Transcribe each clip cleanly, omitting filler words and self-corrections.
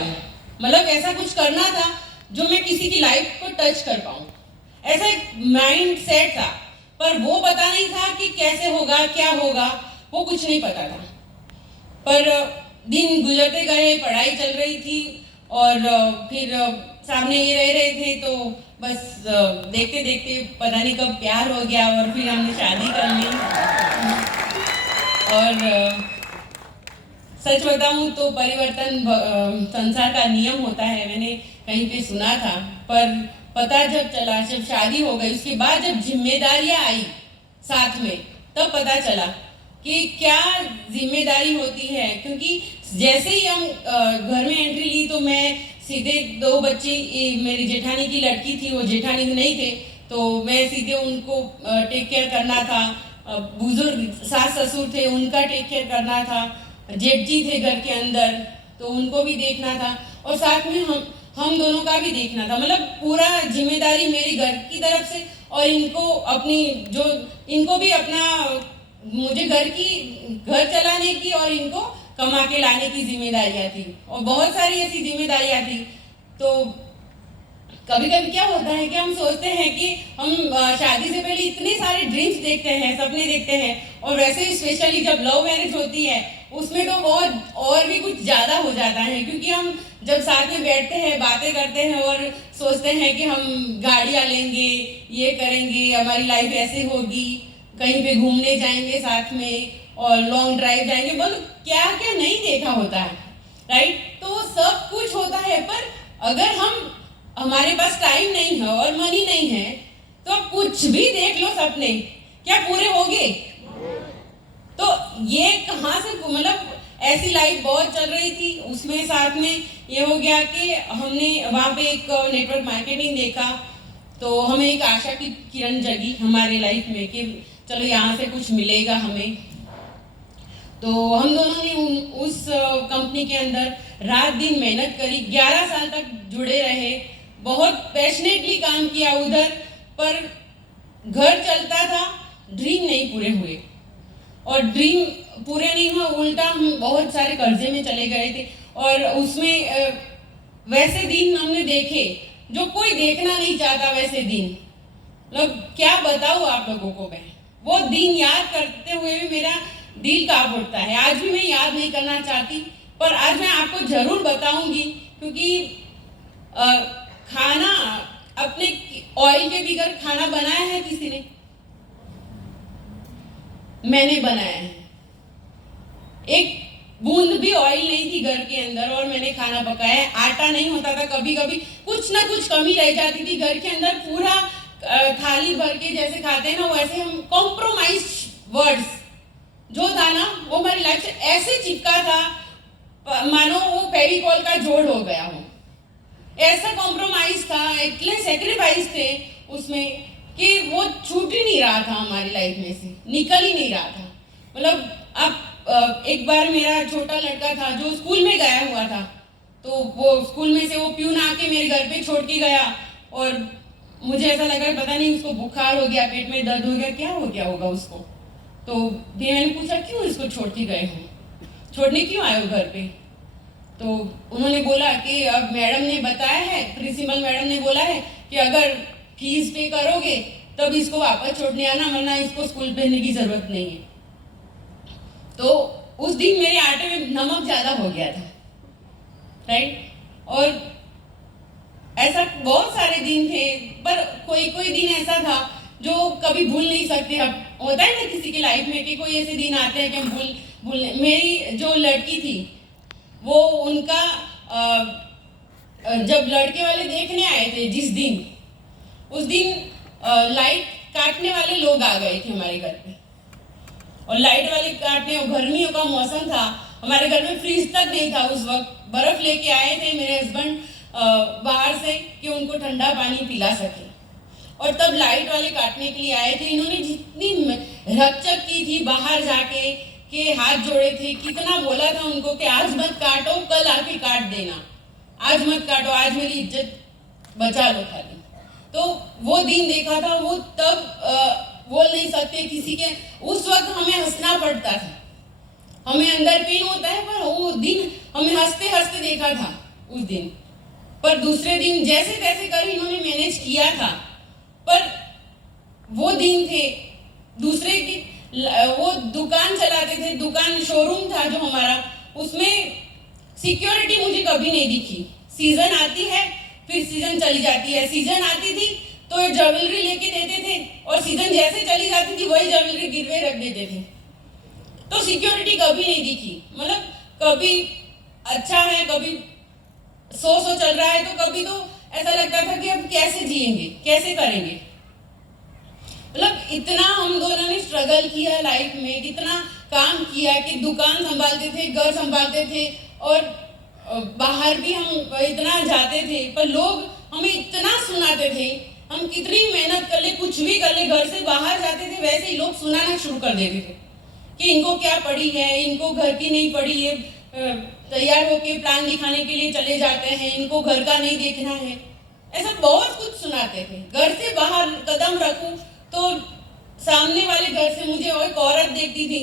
मतलब ऐसा कुछ करना था जो मैं किसी की लाइफ को टच कर पाऊँ, ऐसा एक माइंड सेट था। पर वो पता नहीं था कि कैसे होगा, क्या होगा, वो कुछ नहीं पता था। पर दिन गुजरते गए, पढ़ाई चल रही थी और फिर सामने ये रह रहे थे, तो बस देखते देखते पता नहीं कब प्यार हो गया और फिर हमने शादी कर ली। और सच बताऊं तो परिवर्तन संसार का नियम होता है, मैंने कहीं पे सुना था। पर पता जब चला, जब शादी हो गई, उसके बाद जब जिम्मेदारियां आई साथ में, तब पता चला कि क्या जिम्मेदारी होती है। क्योंकि जैसे ही हम घर में एंट्री ली तो मैं सीधे 2 बच्चे, मेरी जेठानी की लड़की थी, वो जेठानी नहीं थे, तो मैं सीधे उनको टेक केयर करना था। बुजुर्ग सास ससुर थे, उनका टेक केयर करना था। जेठ जी थे घर के अंदर, तो उनको भी देखना था और साथ में हम दोनों का भी देखना था। मतलब पूरा जिम्मेदारी मेरी घर की तरफ से, और इनको अपनी जो इनको भी अपना, मुझे घर चलाने की और इनको कमा के लाने की जिम्मेदारियां थी, और बहुत सारी ऐसी जिम्मेदारियां थी। तो कभी कभी क्या होता है कि हम सोचते हैं कि हम शादी से पहले इतने सारे ड्रीम्स देखते हैं, सपने देखते हैं, और वैसे ही स्पेशली जब लव मैरिज होती है उसमें तो बहुत और भी कुछ ज़्यादा हो जाता है। क्योंकि हम जब साथ में बैठते हैं, बातें करते हैं और सोचते हैं कि हम गाड़ियाँ लेंगे, ये करेंगे, हमारी लाइफ ऐसे होगी, कहीं पे घूमने जाएंगे साथ में और लॉन्ग ड्राइव जाएंगे, मतलब क्या क्या नहीं देखा होता है, राइट। तो सब कुछ होता है, पर अगर हमारे पास टाइम नहीं है और मनी नहीं है तो कुछ भी देख लो सपने, क्या पूरे होंगे? तो ये कहाँ से, मतलब ऐसी लाइफ बहुत चल रही थी, उसमें साथ में ये हो गया कि हमने वहाँ पे एक नेटवर्क मार्केटिंग देखा, तो हमें एक आशा की किरण जगी हमारे लाइफ में कि चलो यहाँ से कुछ मिलेगा हमें। तो हम दोनों ने उस कंपनी के अंदर रात दिन मेहनत करी, 11 साल तक जुड़े रहे, बहुत पैशनेटली काम किया उधर। पर घर चलता था, ड्रीम नहीं पूरे हुए, और ड्रीम पूरे नहीं हुआ, उल्टा हम बहुत सारे कर्जे में चले गए थे। और उसमें वैसे दिन हमने देखे जो कोई देखना नहीं चाहता, वैसे दिन, मतलब क्या बताऊँ आप लोगों को मैं, वो दिन याद करते हुए भी मेरा दिल कांप उठता है। आज भी मैं याद नहीं करना चाहती, पर आज मैं आपको जरूर बताऊंगी, क्योंकि खाना, अपने ऑयल के बगैर खाना बनाया है किसी ने? मैंने बनाया है। एक बूंद भी ऑयल नहीं थी घर के अंदर और मैंने खाना पकाया। आटा नहीं होता था, कभी कभी कुछ ना कुछ कमी रह जाती थी घर के अंदर। पूरा थाली भर के जैसे खाते हैं ना, वैसे हम कॉम्प्रोमाइज वर्ड्स जो था ना, वो हमारी लाइफ से ऐसे चिपका था मानो वो फेविकॉल का जोड़ हो गया हो। ऐसा कॉम्प्रोमाइज था, इतने सेक्रीफाइस थे उसमें कि वो छूट ही नहीं रहा था हमारी लाइफ में से, निकल ही नहीं रहा था। मतलब अब एक बार मेरा छोटा लड़का था जो स्कूल में गया हुआ था, तो वो स्कूल में से वो प्यून आके मेरे घर पे छोड़ के गया, और मुझे ऐसा लगा पता नहीं उसको बुखार हो गया, पेट में दर्द हो गया, क्या हो गया होगा उसको। तो मैंने पूछा क्यों इसको छोड़ के गए हो, छोड़ने क्यों आए हो घर पे? तो उन्होंने बोला कि अब मैडम ने बताया है, प्रिंसिपल मैडम ने बोला है कि अगर फीस पे करोगे तब इसको वापस छोड़ने आना, वरना इसको स्कूल भेजने की जरूरत नहीं है। तो उस दिन मेरे आटे में नमक ज्यादा हो गया था, राइट। और ऐसा बहुत सारे दिन थे, पर कोई कोई दिन ऐसा था जो कभी भूल नहीं सकते। अब होता है ना किसी की लाइफ में कि कोई ऐसे दिन आते हैं कि हम भूल मेरी जो लड़की थी, वो उनका जब लड़के वाले देखने आए थे जिस दिन, उस दिन लाइट काटने वाले लोग आ गए थे हमारे घर पे, और लाइट वाले काटने, और गर्मियों का मौसम था, हमारे घर में फ्रीज तक नहीं था उस वक्त। बर्फ लेके आए थे मेरे हस्बैंड बाहर से कि उनको ठंडा पानी पिला सके, और तब लाइट वाले काटने के लिए आए थे। इन्होंने जितनी रकचक की थी बाहर जाके, के हाथ जोड़े थे, कितना बोला था उनको कि आज मत काटो, कल आके काट देना, आज मत काटो, आज मेरी इज्जत बचा लो खाली। तो वो दिन देखा था, वो तब बोल नहीं सकते किसी के, उस वक्त हमें हंसना पड़ता था, हमें अंदर पेन होता है, पर वो दिन हमें हंसते हंसते देखा था उस दिन, पर दूसरे दिन जैसे तैसे कर इन्होंने मैनेज किया था। पर वो दिन थे दूसरे की, वो दुकान चलाते थे, दुकान शोरूम था जो हमारा, उसमें सिक्योरिटी मुझे कभी नहीं दिखी। सीजन आती है फिर सीजन चली जाती है, सीजन आती थी तो ज्वेलरी लेके देते थे और सीजन जैसे चली जाती थी वही ज्वेलरी गिरवे रख देते थे। तो सिक्योरिटी कभी नहीं दिखी, मतलब कभी अच्छा है, कभी सो चल रहा है, तो कभी तो ऐसा लगता था कि अब कैसे जिएंगे, कैसे करेंगे। मतलब इतना हम दोनों ने स्ट्रगल किया लाइफ में, कितना काम किया कि दुकान संभालते थे, घर संभालते थे और बाहर भी हम इतना जाते थे, पर लोग हमें इतना सुनाते थे। हम कितनी मेहनत कर ले, कुछ भी कर ले, घर से बाहर जाते थे वैसे ही लोग सुनाना शुरू कर देते थे कि इनको क्या पड़ी है, इनको घर की नहीं पड़ी है, तैयार होके प्लान दिखाने के लिए चले जाते हैं, इनको घर का नहीं देखना है, ऐसा बहुत कुछ सुनाते थे। घर से बाहर कदम रखूं तो सामने वाले घर से मुझे एक औरत देखती थी,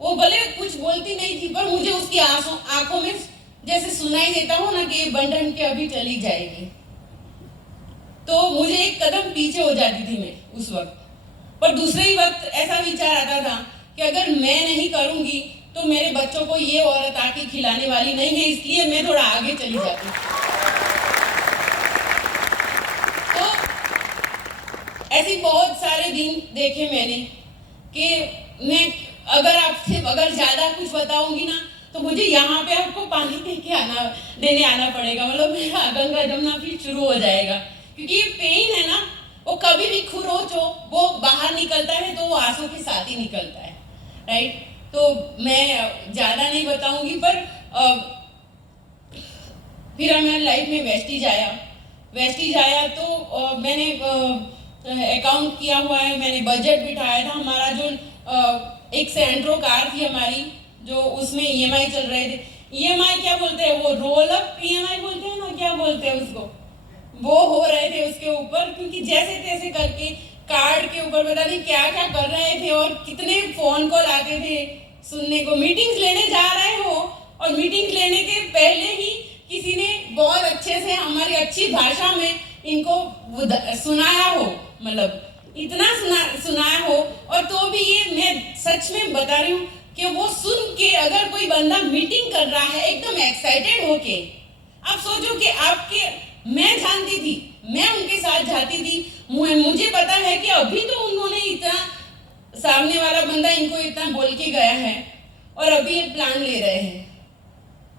वो भले कुछ बोलती नहीं थी पर मुझे उसकी आंखों में जैसे सुनाई देता हो ना कि बंधन के अभी चली जाएगी, तो मुझे एक कदम पीछे हो जाती थी मैं उस वक्त। पर दूसरे ही वक्त ऐसा विचार आता था कि अगर मैं नहीं करूंगी तो मेरे बच्चों को ये औरत आके खिलाने वाली नहीं है, इसलिए मैं थोड़ा आगे चली जाती। तो ऐसे बहुत सारे दिन देखे मैंने कि मैं अगर ज्यादा कुछ बताऊंगी ना तो मुझे यहाँ पे आपको पानी देने आना पड़ेगा, मतलब मेरा गंगा जमुना फिर शुरू हो जाएगा, क्योंकि ये पेन है ना, वो कभी भी खुरोच हो वो बाहर निकलता है तो वो आंसू के साथ ही निकलता है, राइट। तो मैं ज़्यादा नहीं बताऊंगी, पर फिर हमारे लाइफ में वेस्टीज आया तो मैंने अकाउंट किया हुआ है, मैंने बजट बिठाया था। हमारा जो एक सेंट्रो कार थी हमारी, जो उसमें ईएमआई चल रहे थे, ईएमआई क्या बोलते हैं, वो रोल अप ईएमआई बोलते हैं ना, क्या बोलते हैं उसको, वो हो रहे थे उसके ऊपर, क्योंकि जैसे तैसे करके कार्ड के ऊपर पता नहीं क्या क्या कर रहे थे और कितने फोन कॉल आते थे सुनने को। मीटिंग्स लेने जा रहे हो और मीटिंग्स लेने के पहले ही किसी ने बहुत अच्छे से हमारी अच्छी भाषा में इनको सुनाया हो, मतलब इतना सुनाया हो, और तो भी ये मैं सच में बता रही हूँ कि वो सुन के अगर कोई बंदा मीटिंग कर रहा है एकदम एक्साइटेड होके, आप सोचो कि मैं जानती थी, मैं उनके साथ जाती थी, मुझे पता है कि अभी तो उन्होंने इतना, सामने वाला बंदा इनको इतना बोल के गया है और अभी ये प्लान ले रहे हैं,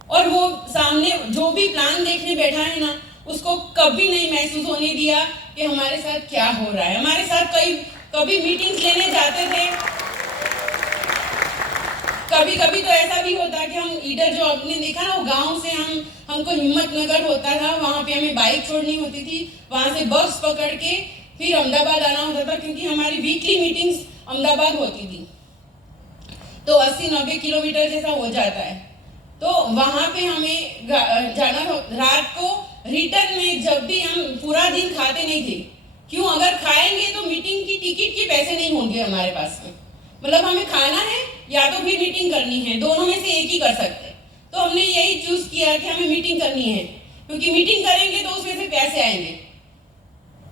और वो सामने जो भी प्लान देखने बैठा है ना, उसको कभी नहीं महसूस होने दिया कि हमारे साथ क्या हो रहा है। हमारे साथ कभी मीटिंग्स लेने जाते थे, कभी कभी तो ऐसा भी होता कि हम इधर जो आपने देखा ना, वो गांव से हमको हिम्मतनगर होता था, वहाँ पे हमें बाइक छोड़नी होती थी, वहाँ से बस पकड़ के फिर अहमदाबाद आना होता था, क्योंकि हमारी वीकली मीटिंग्स अहमदाबाद होती थी, तो 80-90 किलोमीटर जैसा हो जाता है। तो वहाँ पे हमें जाना हो। रात को रिटर्न में जब भी हम पूरा दिन खाते नहीं थे, क्यों, अगर खाएंगे तो मीटिंग की टिकट के पैसे नहीं होंगे हमारे पास में, मतलब हमें खाना है या तो फिर मीटिंग करनी है, दोनों में से एक ही कर सकते हैं। तो हमने यही चूज किया कि हमें मीटिंग करनी है, क्योंकि मीटिंग करेंगे तो उसमें से पैसे आएंगे,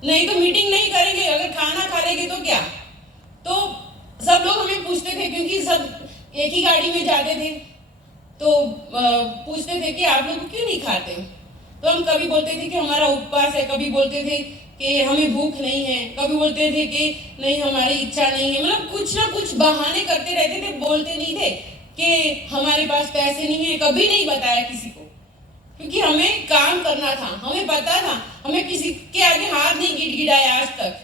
नहीं तो मीटिंग नहीं करेंगे, अगर खाना खा लेंगे तो क्या। तो सब लोग हमें पूछते थे, क्योंकि सब एक ही गाड़ी में जाते थे, तो पूछते थे कि आप लोग क्यों नहीं खाते। तो हम कभी बोलते थे कि हमारा उपवास है, कभी बोलते थे कि हमें भूख नहीं है, कभी बोलते थे कि नहीं हमारी इच्छा नहीं है, मतलब कुछ ना कुछ बहाने करते रहते थे, बोलते नहीं थे कि हमारे पास पैसे नहीं है, कभी नहीं बताया किसी को, क्योंकि हमें काम करना था, हमें पता था, हमें किसी के आगे हाथ नहीं गिड़गिड़ाया आज तक,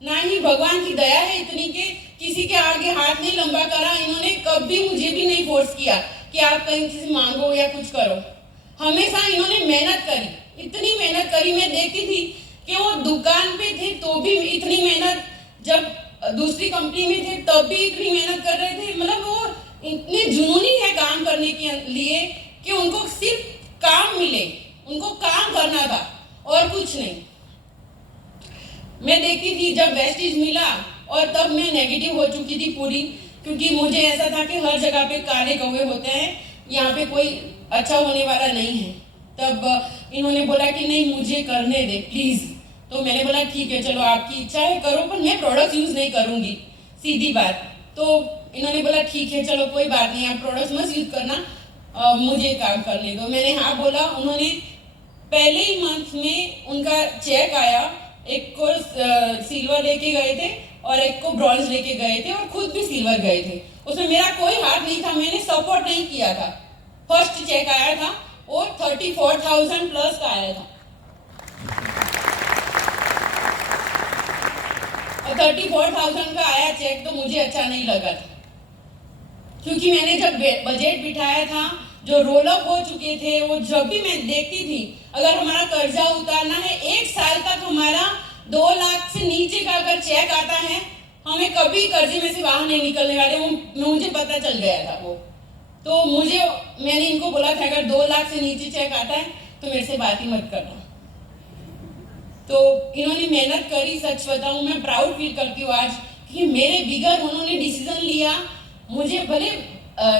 ना ही भगवान की दया है इतनी कि किसी के आगे हाथ नहीं लंबा करा। इन्होंने कभी मुझे भी नहीं फोर्स किया कि आप कहीं किसी मांगो या कुछ करो, हमेशा इन्होंने मेहनत करी, इतनी मेहनत करी। मैं देखती थी कि वो दुकान पे थे तो भी इतनी मेहनत, जब दूसरी कंपनी में थे तब भी इतनी मेहनत कर रहे थे, मतलब वो इतने जुनूनी है काम करने के लिए कि उनको सिर्फ काम मिले, उनको काम करना था और कुछ नहीं। मैं देखती थी जब वेस्टीज मिला और तब मैं नेगेटिव हो चुकी थी पूरी, क्योंकि मुझे ऐसा था कि हर जगह पे काले कौवे होते हैं, यहाँ पे कोई अच्छा होने वाला नहीं है। तब इन्होंने बोला कि नहीं मुझे करने दे प्लीज़। तो मैंने बोला ठीक है चलो आपकी इच्छा है करो, पर मैं प्रोडक्ट यूज़ नहीं करूँगी, सीधी बात। तो इन्होंने बोला ठीक है चलो कोई बात नहीं, आप प्रोडक्ट्स मत यूज़ करना, मुझे काम करने दो। मैंने हाँ बोला। उन्होंने पहले ही मंथ में उनका चेक आया, एक को सिल्वर लेके गए थे और एक को ब्रॉन्ज लेके गए थे और खुद भी सिल्वर गए थे। उसमें मेरा कोई हाथ नहीं था, मैंने सपोर्ट नहीं किया था। फर्स्ट चेक आया था वो 34,000 प्लस का आया था। 34,000 का आया चेक तो मुझे अच्छा नहीं लगा था, क्योंकि मैंने जब बजट बिठाया था, जो रोल अप हो चुके थे, वो जब भी मैं देखती थी अगर हमारा कर्जा उतारना है 1 साल तक, हमारा 2 लाख से नीचे का अगर चेक आता है, हमें कभी कर्जे में से बाहर नहीं निकलने वाले। वो मुझे पता चल गया था वो। तो मैंने इनको बोला था अगर 2 लाख से नीचे चेक आता है तो मेरे से बात ही मत करना। तो इन्होंने मेहनत करी, सच बताऊं मैं प्राउड फील करती हूँ आज कि मेरे बिगर उन्होंने डिसीजन लिया। मुझे भले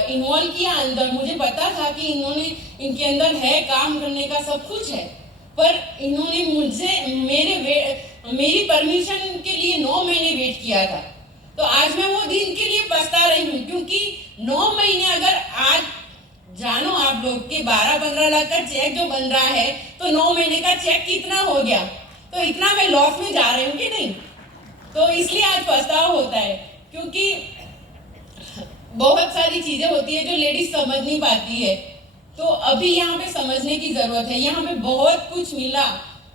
इन्वॉल्व किया अंदर, मुझे पता था कि इनके अंदर है काम करने का, सब कुछ है, पर इन्होंने मुझे मेरी परमिशन के लिए 9 महीने वेट किया था। तो आज मैं वो दिन के लिए पछता रही हूँ, क्योंकि 9 महीने अगर आज जानो आप लोग कि 12-15 लाख का चेक जो बन रहा है, तो 9 महीने का चेक कितना हो गया, तो इतना मैं लॉस में जा रही हूँ कि नहीं। तो इसलिए आज पछतावा होता है, क्योंकि बहुत सारी चीजें होती है जो लेडीज समझ नहीं पाती है। तो अभी यहाँ पे समझने की जरूरत है। यहाँ पे बहुत कुछ मिला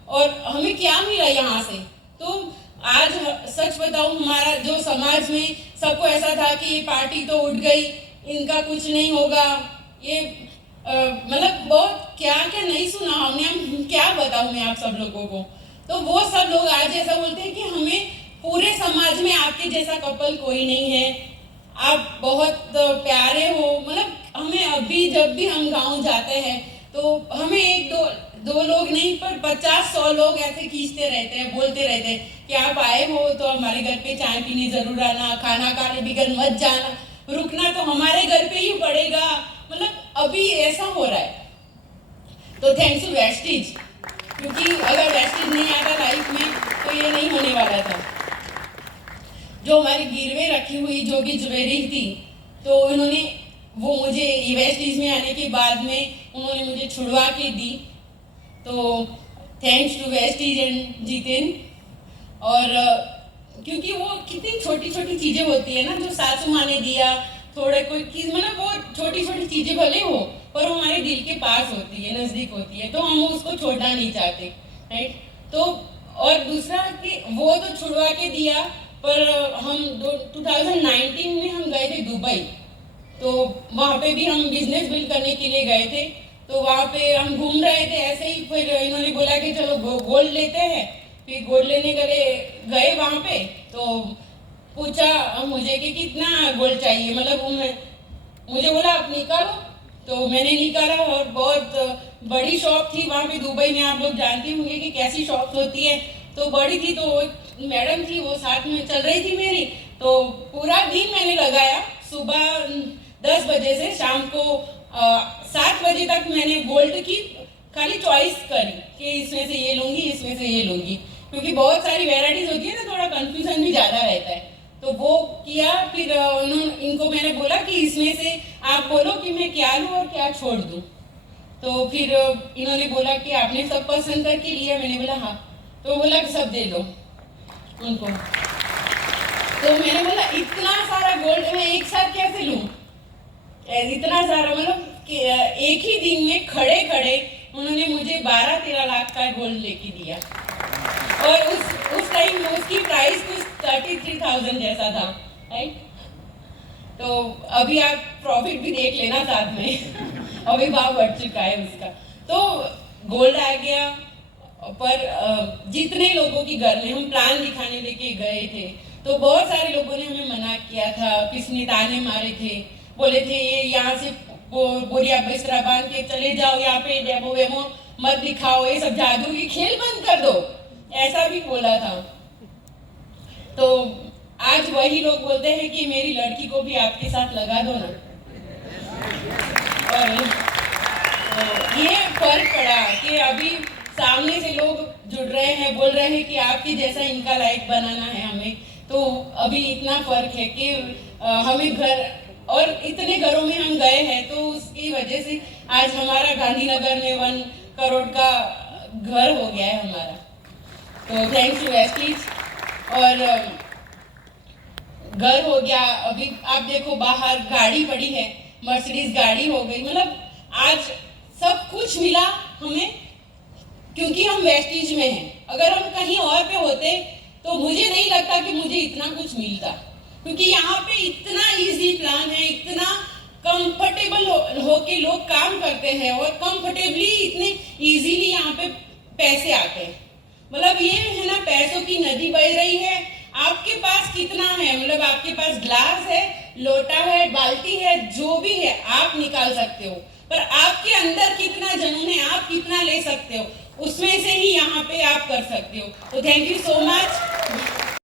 और हमें क्या मिला यहाँ से। तो आज सच बताऊं, हमारा जो समाज में सबको ऐसा था कि ये पार्टी तो उठ गई, इनका कुछ नहीं होगा, ये मतलब बहुत क्या क्या नहीं सुना हमने। हम क्या बताऊं मैं आप सब लोगों को। तो वो सब लोग आज ऐसा बोलते हैं कि हमें पूरे समाज में आपके जैसा कपल कोई नहीं है, आप बहुत प्यारे हो। मतलब हमें अभी जब भी हम गांव जाते हैं तो हमें एक दो लोग नहीं पर 50-100 लोग ऐसे खींचते रहते हैं, बोलते रहते हैं कि आप आए हो तो हमारे घर पे चाय पीने जरूर आना, खाना खाने बिगड़ मत जाना, रुकना तो हमारे घर पे ही पड़ेगा। मतलब अभी ऐसा हो रहा है। तो थैंक्स टू वेस्टीज, क्योंकि अगर वेस्टीज नहीं आता लाइफ में तो ये नहीं होने वाला था। जो हमारी गिरवे रखी हुई जो भी ज्वेलरी थी, तो उन्होंने वो मुझे वेस्टीज में आने के बाद में उन्होंने मुझे छुड़वा के दी। तो thanks to Vestige and Jiten. और क्योंकि वो कितनी छोटी छोटी चीज़ें होती है ना, जो सासू माँ ने दिया, थोड़े कोई चीज़, मतलब वो छोटी छोटी चीज़ें भले हो पर वो हमारे दिल के पास होती है, नज़दीक होती है, तो हम उसको छोड़ना नहीं चाहते, राइट। तो और दूसरा कि वो तो छुड़वा के दिया, पर हम 2019 में हम गए थे दुबई। तो वहाँ पे भी हम बिजनेस बिल्ड करने के लिए गए थे। तो वहाँ पे हम घूम रहे थे ऐसे ही, फिर इन्होंने बोला कि चलो गोल्ड लेते हैं। फिर गोल्ड लेने गए वहाँ पे, तो पूछा मुझे कि कितना गोल्ड चाहिए, मतलब मुझे बोला आप निकालो। तो मैंने निकाला और बहुत बड़ी शॉप थी वहाँ पे दुबई में। आप लोग जानते होंगे कि कैसी शॉप्स होती है। तो बड़ी थी, तो मैडम थी वो साथ में चल रही थी मेरी। तो पूरा दिन मैंने लगाया, सुबह 10 बजे से शाम को 7 बजे तक मैंने गोल्ड की खाली चॉइस करी कि इसमें से ये लूँगी, इसमें से ये लूँगी, क्योंकि बहुत सारी वेराइटीज होती है ना, थोड़ा कंफ्यूजन भी ज़्यादा रहता है। तो वो किया। फिर इनको मैंने बोला कि इसमें से आप बोलो कि मैं क्या लूँ और क्या छोड़ दूँ। तो फिर इन्होंने बोला कि आपने सब पसंद करके लिया। मैंने बोला हाँ। तो बोला कि सब दे दो उनको। तो मैंने बोला इतना सारा गोल्ड मैं एक साथ कैसे लूँ, इतना सारा, मतलब कि एक ही दिन में खड़े खड़े उन्होंने मुझे 12-13 लाख का गोल्ड लेके दिया। और उस टाइम उसकी प्राइस कुछ 33,000 जैसा था, राइट। तो अभी आप प्रॉफिट भी देख लेना साथ में अभी भाव बढ़ चुका है उसका। तो गोल्ड आ गया। पर जितने लोगों के घर में हम प्लान दिखाने लेके गए थे, तो बहुत सारे लोगों ने हमें मना किया था, किसने ताने मारे थे, बोले थे ये यहाँ से बोरिया बिस्तरा बांध के चले जाओ, यहाँ पे डेमो वेमो मत दिखाओ, ये सब जादू की खेल बंद कर दो, ऐसा भी बोला था। तो आज वही लोग बोलते हैं कि मेरी लड़की को भी आपके साथ लगा दो ना। और तो ये फर्क पड़ा कि अभी सामने से लोग जुड़ रहे हैं, बोल रहे हैं कि आपकी जैसा इनका लाइफ बनाना है हमें। तो अभी इतना फर्क है कि हमें घर और इतने घरों में हम गए हैं, तो उसकी वजह से आज हमारा गांधीनगर में 1 करोड़ का घर हो गया है हमारा। तो थैंक्स टू वेस्टीज। और घर हो गया, अभी आप देखो बाहर गाड़ी पड़ी है, मर्सिडीज गाड़ी हो गई, मतलब आज सब कुछ मिला हमें क्योंकि हम वेस्टीज में हैं। अगर हम कहीं और पे होते तो मुझे नहीं लगता कि मुझे इतना कुछ मिलता, क्योंकि यहाँ पे इतना इजी प्लान है, इतना कंफर्टेबल होके लोग काम करते हैं और कंफर्टेबली इतने इजीली यहाँ पे पैसे आते हैं। मतलब ये है ना, पैसों की नदी बह रही है। आपके पास कितना है, मतलब आपके पास ग्लास है, लोटा है, बाल्टी है, जो भी है आप निकाल सकते हो, पर आपके अंदर कितना जुनून है, आप कितना ले सकते हो, उसमें से ही यहाँ पे आप कर सकते हो। तो थैंक यू सो मच।